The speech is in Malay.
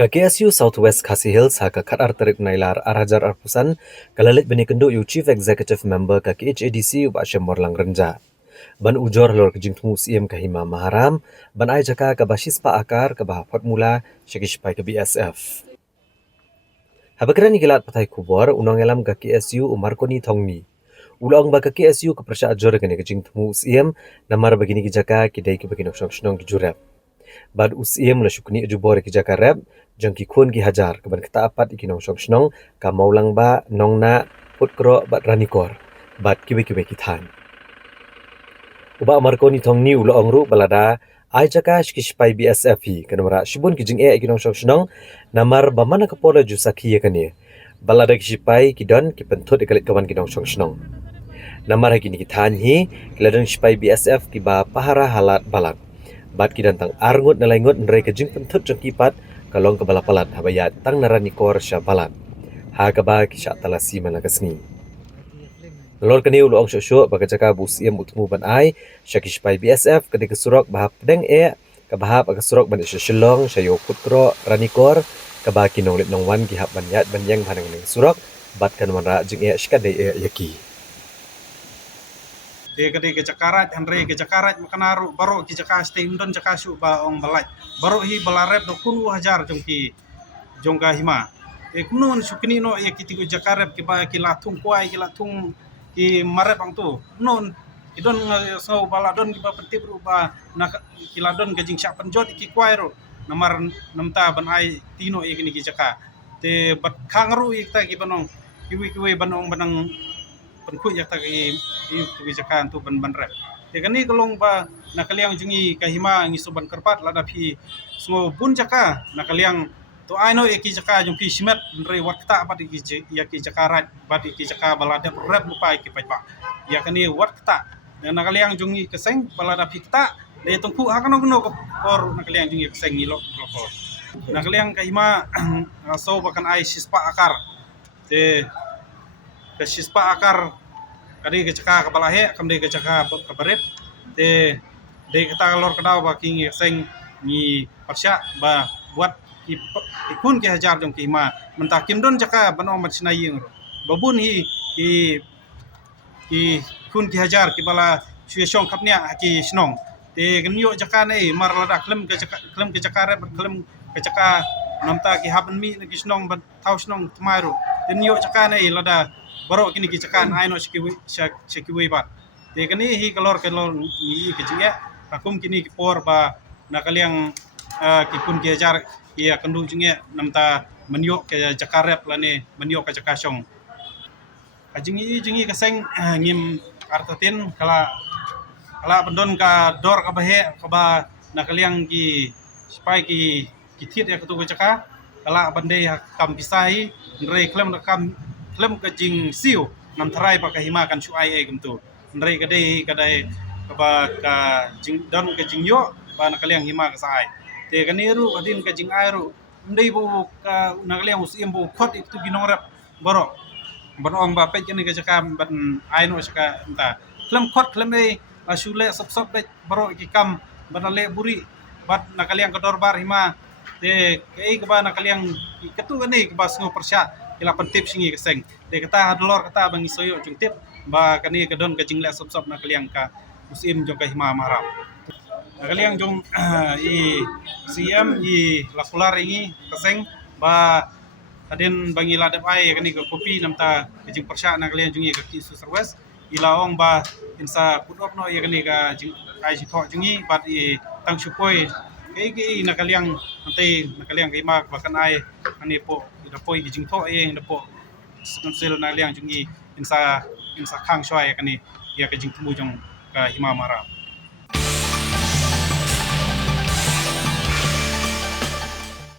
KKSU Southwest Khasi Hills haka khatar tarik nailar Arhajar Arpusan kalalit bini kendo yu Chief Executive Member KKHADC ba Morlang Renja. Ban ujor lor kejing tumu CM kahima maharam ban ai jaka ka basis pa akar ka bah mula syakish pai ke BSF. Habakran gilat patai kubor unang elam KKSU Umar Koni Thongni. Ulang ba KKSU ke persya ajor kene kejing tumu CM namar begini kijaka kidai ke begini opsionong kijurap. Bad usia mula syukni jubor ki jakarab jang ki khun ki hajar kaban kata apat ikinong syong ka maulang ba nongna putkro bat ranikor bad kibe ki than uba marko ni thongni ulo angru balada ai jaka shkishpai BSF hi kanwara shibun ki jing ikinong syong namar bamana kapola jusaki yakane balada ki shipai ki don ki penthut ikalit kaban kinong syong namar hagi ni ki than hi kiladang shipai BSF ki ba pahara halat balat bat ki dantang arngut nalangut nrai ke jing pentut jong kipat kalong ke balapalat habaya tang narani kor sya balat ha ka ba ki sya talasi malagasni lor kani ulo ong syo ba jaka bus iem utmu ban ai syakish pai BSF kade ke surok bahap pedeng ka bahap aga surok ban shilong syayo putro ranikor ka ba kinong lit nong wan ki hap ban yat ban yang hanang ning surok bat kan wanra jing shkade yaki Kadi ke Jakarat, Andre ke Jakarat makanaru baru ki Jaka stay undon Jaka su ba ong balai. Baru hi balarep do kunu hajar jongka hima. Kunun sukni no ya kiti ku Jakarep ki ba ki latung kuai ki latung ki marep ang tu. Non idon so baladon ki ba pentip ru ba nak ki ladon ke jing syak penjot ki kuai ru. Namar namta ban ai tino ya kini ki Jaka. Te bat khangru ikta ki banong kiwi banong banang penku yak tagi kebijakan tu ban rep. Kani kalong ba nakaliang jungi kahima ngi soban kerpat lada phi smo bun jaka nakaliang to aino eki jaka jung phi simet nre wat ta bat ki jakarat bat ki jaka balada rep lupa ki pa. Ya kani wat ta nakaliang jungi keseng balada phi ta le tungku hakano gno kor nakaliang jungi keseng ngilo kor. Nakaliang kahima so bakan ai sispa akar. Te ke sispa akar kadi ke caka ke balahe kam de ke caka ke barit de kata lor kedau ba king seng ni persya ba buat ikun ke hajar jong ki ma mentakim don caka bano mat sinaying babun hi kun ki hajar ki bala syong kapnya ki snong de gnyo caka nei mar lada klem ke caka re klem ke caka namta ki haben mi ki snong ban tau snong tmaru de nyo caka nei lada baru kini kicakan aino shikiwi bat. De kani hi kalor ni kecilnya akum kini kipor ba nakaliang kipun kiajar ia kendu jingnya namta menyo ke jakarep lane menyo ke jakasong. Jingi keseng ngim artatin kala pendon ka dor ka bahe ka ba nakaliang ki spai ki tit ya ketu jaka kala bandai kam pisai nrei klem klem ke jing siu nam tharai pa kahima kan su ai gemtu ndrei kadai ba ka jing don ke jing yo ba nakaliang hima ka sai te kaniru adin ke jing airu ndei bu ka nakaliang usim bu khot itu ginong rap boro banong ba pe kini ke jakam ban aino saka enta klem khot klem ei asule sop be boro ikam banale buri bat nakaliang kodor bar hima te kei ba nakaliang ketu ni ba sngo persya ila pentip singi keseng de kata dolor kata bangi soyo jung tip ba kani kedon ke jingle sop na kaliang ka musim jong ka hima marap kaliang jong i CM i lakular ingi keseng ba adin bangi ladap ai kani ke kopi namta ke jing persya na kaliang jungi ke ki Southwest ilaong ba insa putop no ya kani ka jing ai jitho jungi bat i tang supoi ke na kaliang nanti na kaliang hima bahkan ai ani po dapoi gijing tho dapo sel na liang jungi insa khang shwai kani ya ke jing tumu jong ka hima mara